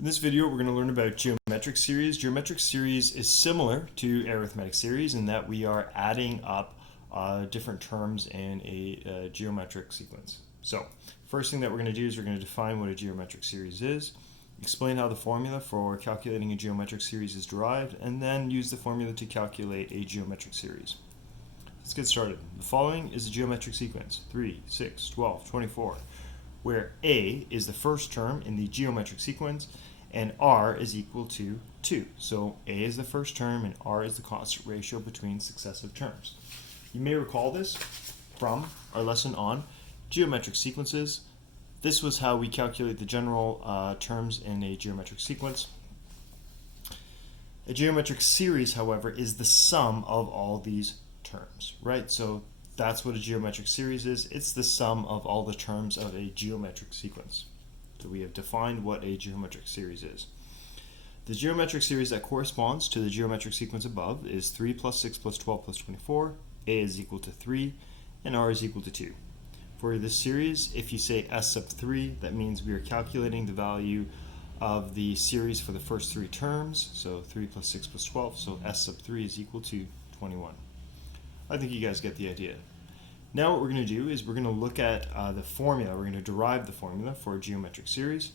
In this video, we're going to learn about geometric series. Geometric series is similar to arithmetic series in that we are adding up different terms in a geometric sequence. So, first thing that we're going to do is we're going to define what a geometric series is, explain how the formula for calculating a geometric series is derived, and then use the formula to calculate a geometric series. Let's get started. The following is a geometric sequence: 3, 6, 12, 24, where a is the first term in the geometric sequence and r is equal to 2. So a is the first term and r is the constant ratio between successive terms. You may recall this from our lesson on geometric sequences. This was how we calculate the general terms in a geometric sequence. A geometric series, however, is the sum of all these terms, right? So that's what a geometric series is. It's the sum of all the terms of a geometric sequence. So we have defined what a geometric series is. The geometric series that corresponds to the geometric sequence above is 3 plus 6 plus 12 plus 24. A is equal to 3 and r is equal to 2. For this series, if you say s sub 3, that means we are calculating the value of the series for the first three terms. So 3 plus 6 plus 12, so s sub 3 is equal to 21. I think you guys get the idea. Now what we're going to do is we're going to look at the formula. We're going to derive the formula for a geometric series.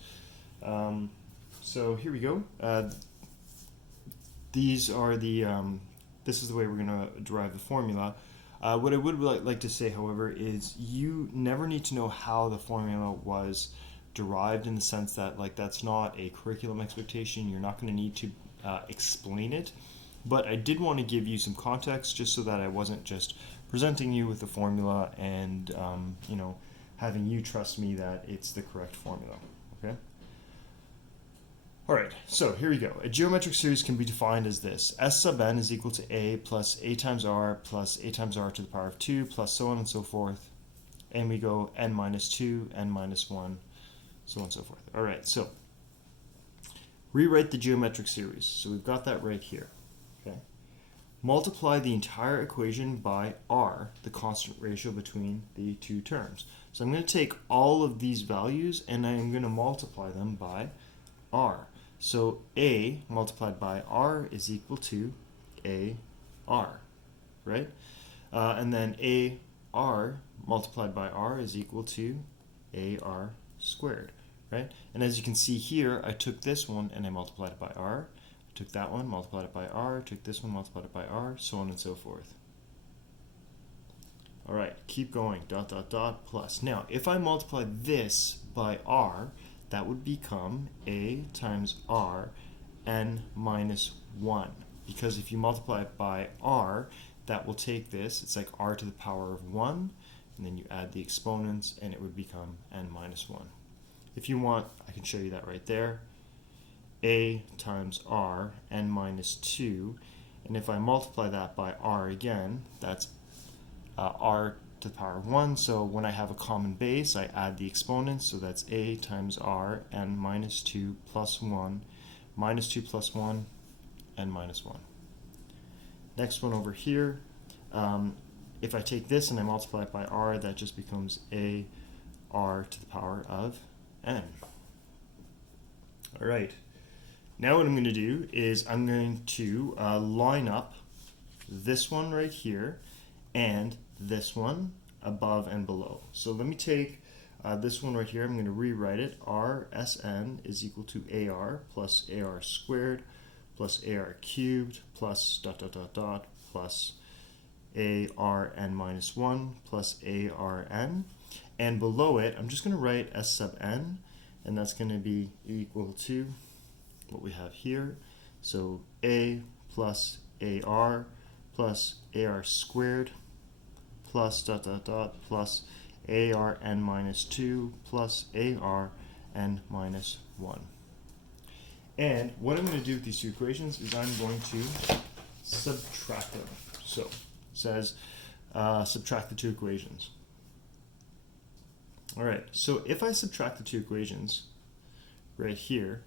So here we go. These are the this is the way we're going to derive the formula. What I would like to say, however, is you never need to know how the formula was derived, in the sense that that's not a curriculum expectation. You're not going to need to explain it. But I did want to give you some context just so that I wasn't just presenting you with the formula and having you trust me that it's the correct formula. Okay. All right. So here we go. A geometric series can be defined as this: S sub n is equal to a plus a times r plus a times r to the power of 2 plus so on and so forth. And we go n minus 2, n minus 1, so on and so forth. All right. So rewrite the geometric series. So we've got that right here. Okay. Multiply the entire equation by r, the constant ratio between the two terms. So I'm going to take all of these values and I'm going to multiply them by r. So a multiplied by r is equal to ar, right? And then ar multiplied by r is equal to ar squared, right? And as you can see here, I took this one and I multiplied it by r. Took that one, multiplied it by r, took this one, multiplied it by r, so on and so forth. All right, keep going, dot, dot, dot, plus. Now, if I multiply this by r, that would become a times r n minus 1. Because if you multiply it by r, that will take this, it's like r to the power of 1, and then you add the exponents, and it would become n minus 1. If you want, I can show you that right there. A times r, n minus 2, and if I multiply that by r again, that's r to the power of 1, so when I have a common base, I add the exponents, so that's a times r, n minus 2 plus 1, minus 2 plus 1, n minus 1. Next one over here, if I take this and I multiply it by r, that just becomes a r to the power of n. All right. Now what I'm going to do is I'm going to line up this one right here and this one above and below. So let me take this one right here. I'm going to rewrite it. Rsn is equal to ar plus ar squared plus ar cubed plus dot dot dot dot plus arn minus 1 plus arn. And below it, I'm just going to write s sub n, and that's going to be equal to what we have here. So a plus ar squared plus dot dot dot plus arn minus 2 plus arn minus 1. And what I'm going to do with these two equations is I'm going to subtract them. So it says subtract the two equations. All right, so if I subtract the two equations right here,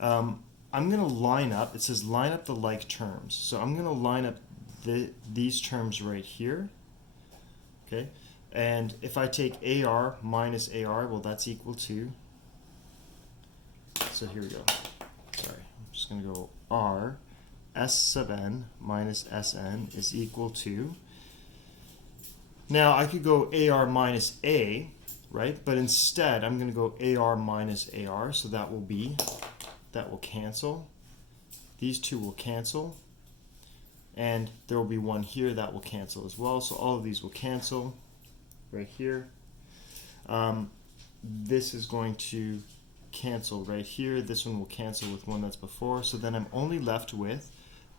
I'm going to line up, it says line up the like terms. So I'm going to line up these terms right here, okay? And if I take ar minus ar, well, that's equal to So here we go. Sorry, I'm just going to go R S sub n minus Sn is equal to, now I could go AR minus A, right? But instead I'm going to go AR minus AR, so that will cancel. These two will cancel. And there will be one here that will cancel as well. So all of these will cancel right here. This is going to cancel right here. This one will cancel with one that's before. So then I'm only left with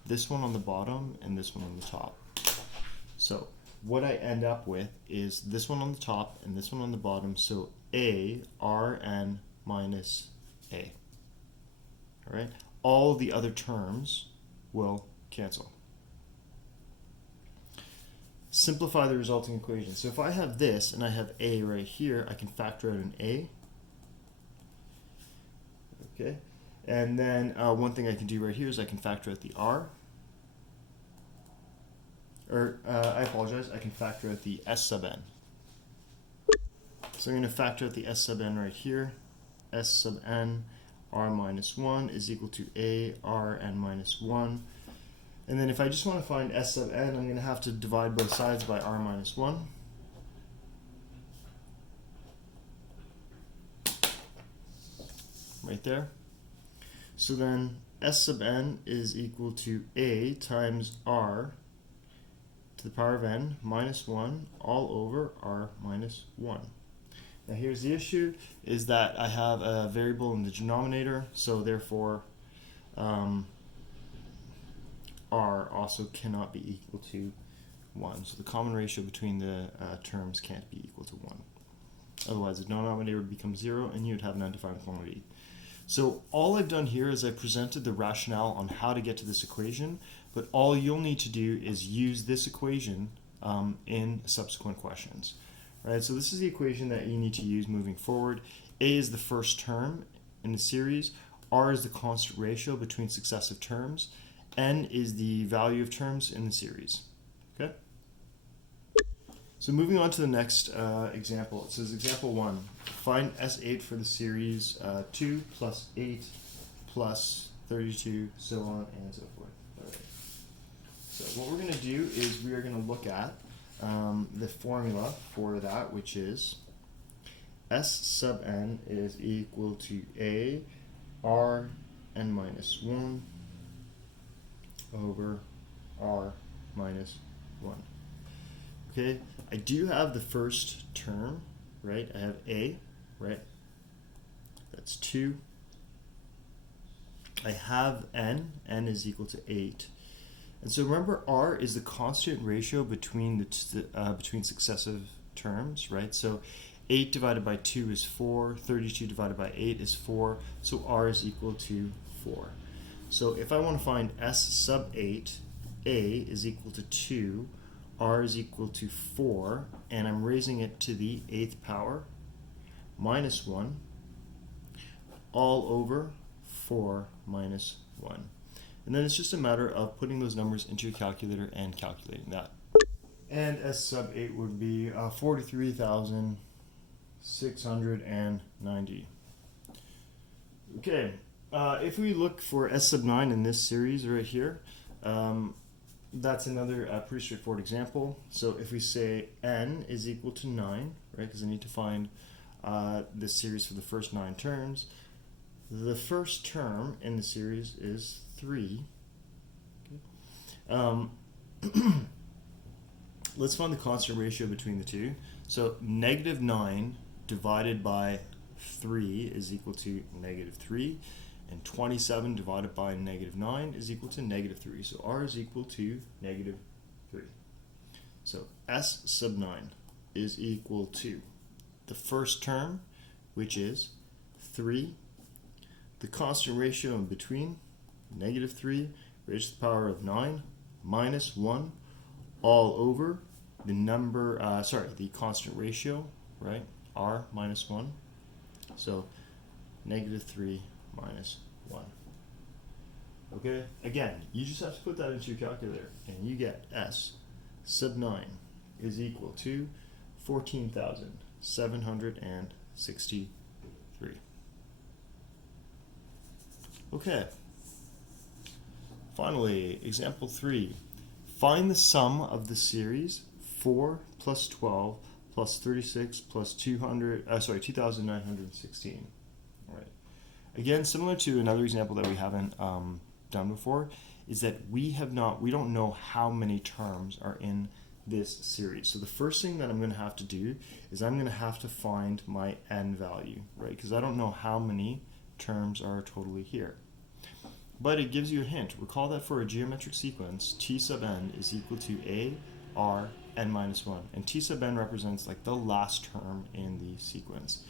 this one on the bottom and this one on the top. So what I end up with is this one on the top and this one on the bottom. So A, Rn minus A. All right? All the other terms will cancel. Simplify the resulting equation. So if I have this and I have A right here, I can factor out an A. Okay, and then one thing I can do right here is I can factor out the R. Or I apologize, I can factor out the S sub n. So I'm going to factor out the S sub n right here. S sub n R minus 1 is equal to A R n minus 1. And then if I just want to find S sub n, I'm going to have to divide both sides by R minus 1. Right there. So then S sub n is equal to A times R to the power of n minus 1 all over R minus 1. Now here's the issue, is that I have a variable in the denominator, so therefore R also cannot be equal to 1. So the common ratio between the terms can't be equal to 1. Otherwise the denominator would become 0 and you'd have an undefined quantity. So all I've done here is I presented the rationale on how to get to this equation, but all you'll need to do is use this equation in subsequent questions. Right, so this is the equation that you need to use moving forward. A is the first term in the series, R is the constant ratio between successive terms, N is the value of terms in the series. Okay? So moving on to the next example. It says example 1. Find S8 for the series 2 plus 8 plus 32, so on and so forth. All right. So what we're going to do is we are going to look at the formula for that, which is S sub n is equal to A R n minus 1 over R minus 1. Okay, I do have the first term, right? I have A, right? That's 2. I have n is equal to 8. And so remember, R is the constant ratio between between successive terms, right? So 8 divided by 2 is 4, 32 divided by 8 is 4, so R is equal to 4. So if I want to find S sub 8, A is equal to 2, R is equal to 4, and I'm raising it to the 8th power, minus 1, all over 4 minus 1. And then it's just a matter of putting those numbers into your calculator and calculating that. And S sub 8 would be 43,690. Okay, if we look for S sub 9 in this series right here, that's another pretty straightforward example. So if we say n is equal to 9, right, because I need to find this series for the first 9 terms, the first term in the series is 3. Okay. Let's find the constant ratio between the two. So negative 9 divided by 3 is equal to negative 3, and 27 divided by negative 9 is equal to negative 3. So R is equal to negative 3. So S sub 9 is equal to the first term, which is 3, the constant ratio in between, negative 3 raised to the power of 9 minus 1 all over the number, the constant ratio, right, R minus 1. So negative 3 minus 1. Okay, again, you just have to put that into your calculator, and you get S sub 9 is equal to 14,763. Okay. Finally, example 3. Find the sum of the series 4 plus 12 plus 36 plus 2,916. All right. Again, similar to another example that we haven't done before, is that we don't know how many terms are in this series. So the first thing that I'm going to have to do is I'm going to have to find my n value, right? Because I don't know how many terms are totally here. But it gives you a hint. Recall that for a geometric sequence, t sub n is equal to a, r, n minus 1. And t sub n represents like the last term in the sequence.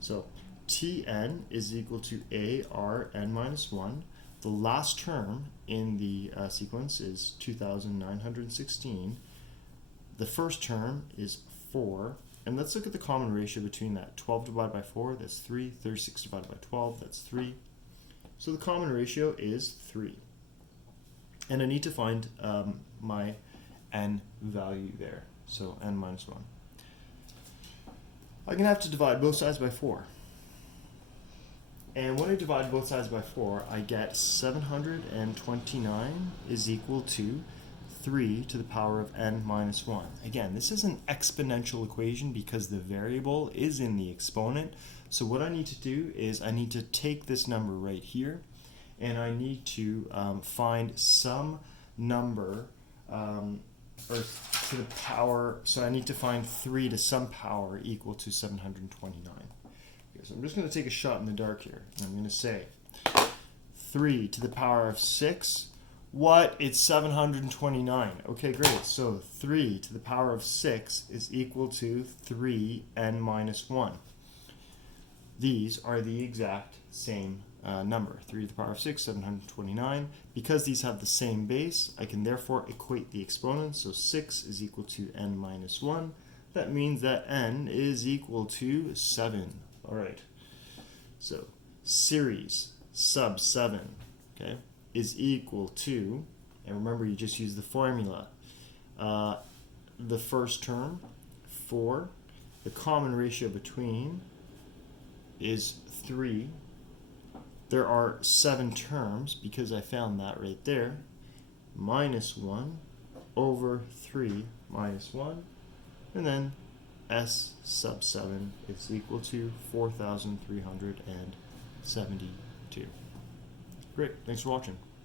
So Tn is equal to a, r, n minus 1. The last term in the sequence is 2,916. The first term is 4. And let's look at the common ratio between that. 12 divided by 4, that's 3. 36 divided by 12, that's 3. So the common ratio is 3. And I need to find my n value there. So n minus 1. I'm going to have to divide both sides by 4. And when I divide both sides by 4, I get 729 is equal to 3 to the power of n minus 1. Again, this is an exponential equation because the variable is in the exponent. So what I need to do is I need to take this number right here, and I need to find some number or to the power, so I need to find 3 to some power equal to 729. So I'm just going to take a shot in the dark here, and I'm going to say 3 to the power of 6. What? It's 729. Okay, great. So 3 to the power of 6 is equal to 3n minus 1. These are the exact same number. 3 to the power of 6, 729. Because these have the same base, I can therefore equate the exponents. So 6 is equal to n minus 1. That means that n is equal to 7. All right, so series sub 7, okay, is equal to, and remember you just use the formula, the first term, 4, the common ratio between is 3, there are 7 terms because I found that right there, minus 1 over 3 minus 1, and then S sub 7 is equal to 4,372. Great, thanks for watching.